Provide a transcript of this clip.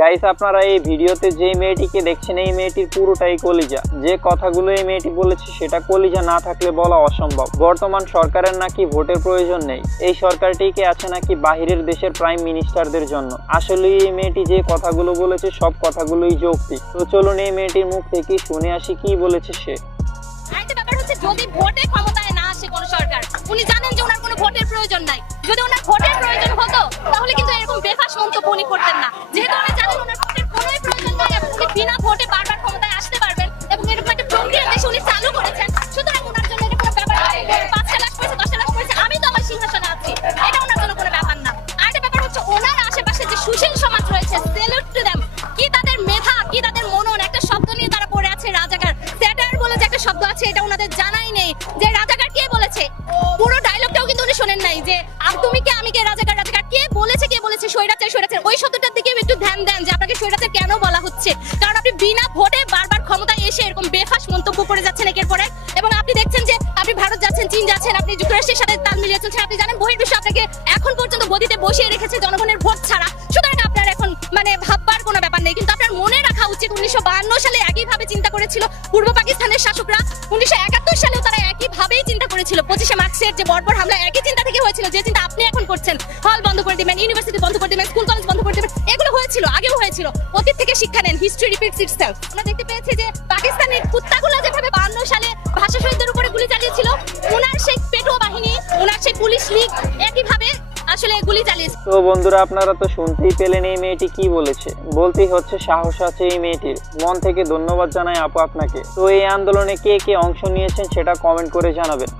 Guys আপনারা এই ভিডিওতে যে মেয়েটিকে দেখছেন, এই মেয়েটির পুরোটাই কলিজা। যে কথাগুলো এই মেয়েটি বলেছে, সেটা কলিজা না থাকলে বলা অসম্ভব। বর্তমান সরকারের নাকি ভোটের প্রয়োজন নেই। এই সরকারটিকে আছে নাকি বাহিরের দেশের প্রাইম মিনিস্টারদের জন্য? আসলে এই মেয়েটি যে কথাগুলো বলেছে, সব কথাগুলোই যৌক্তিক। তো চলুন এই মেয়েটির মুখ থেকে শুনে আসি কি বলেছে সে। যদি ভোটে ক্ষমতায় না আসে কোন সরকার, উনি জানেন যে ওনার কোনো ভোটের প্রয়োজন নাই। যদি ওনার ভোটের প্রয়োজন হতো, তাহলে কিন্তু এরকম করতেন না। যেহেতু বিনা ভোটে বারবার ক্ষমতায় আসতে পারবেন এবং এরকম একটা প্রক্রিয়া দেশে উনি চালু করেছেন। সুতরাং ওনার জন্য এটা কোনো ব্যাপার পাঁচটা লাখ পয়সা দশটা লাখ পয়সা আমি তো আমার সিংহাসনে আছি। এটা ওনার জন্য কোনো ব্যাপার না। আরেকটা ব্যাপার হচ্ছে ওনার আশেপাশে যে সুশীল সমাজ রয়েছে সেলুট টু দেম কি তাদের মেধা, কি তাদের মনন? একটা শব্দ নিয়ে তারা পড়ে আছে রাজাকার। স্যাটার বলে যে একটা শব্দ আছে, এটা ওনাদের জানাই নেই। যে রাজাকার কে বলেছে? পুরো ডায়লগটাও কিন্তু উনি শোনেন নাই যে তুমি কে? আমি কে? রাজাকার রাজাকার কে বলেছে বলেছে স্বৈরাচার স্বৈরাচার। ওই শব্দটার দিকে একটু ধ্যান দেন যে আপনাকে স্বৈরাচার কেন বলা হচ্ছে? কারণ আপনি বিনা ভোটে বারবার ক্ষমতায় এসে এরকম বেফাস মন্তব্য করে যাচ্ছেন একের পর এবং আপনি দেখছেন যে আপনি ভারত যাচ্ছেন, চীন যাচ্ছেন, আপনি যুক্তরাষ্ট্রের সাথে তাল মিলিয়ে চলছেন, আপনি জানেন বহির্বিশ্ব আপনাকে এখন পর্যন্ত গদিতে বসিয়ে রেখেছে জনগণের ভোট ছাড়া। সুতরাং আপনার এখন মানে ভাববার কোনো ব্যাপার নেই। কিন্তু আপনার মনে রাখা উচিত উনিশশো সালে একইভাবে চিন্তা করেছিল পূর্ব পাকিস্তানের শাসকরা। উনিশশো একাত্তর সালেও তারা একইভাবেই চিন্তা করেছিল। পঁচিশে মার্চের যে বর্বর হামলা, একই চিন্তা হয়েছিল, যে চিন্তা আপনি এখন করছেন। হল বন্ধ করে দিবেন ইউনিভার্সিটি বন্ধ করে দিবেন স্কুল কলেজ বন্ধ করে দিবেন, এগুলো হয়েছিল, আগেও হয়েছিল। অতীত থেকে শিক্ষা নেন হিস্ট্রি রিপিটস ইটসেলফ আমরা দেখতে পেয়েছি যে পাকিস্তানের কুত্তাগুলো যেভাবে বাহান্ন সালে ভাষা শহীদদের উপরে গুলি চালিয়েছিল, ওনার সেই পেটো বাহিনী, ওনার সেই পুলিশ লীগ, একইভাবে আসলে গুলি চালিয়েছে। তো বন্ধুরা, আপনারা তো শুনতেই পেলেন এই মেয়েটি কি বলেছে। বলতেই হচ্ছে সাহস আছে এই মেয়েটির। মন থেকে ধন্যবাদ জানাই আপু আপনাকে। তো এই আন্দোলনে কে কে অংশ নিয়েছেন সেটা কমেন্ট করে জানাবেন।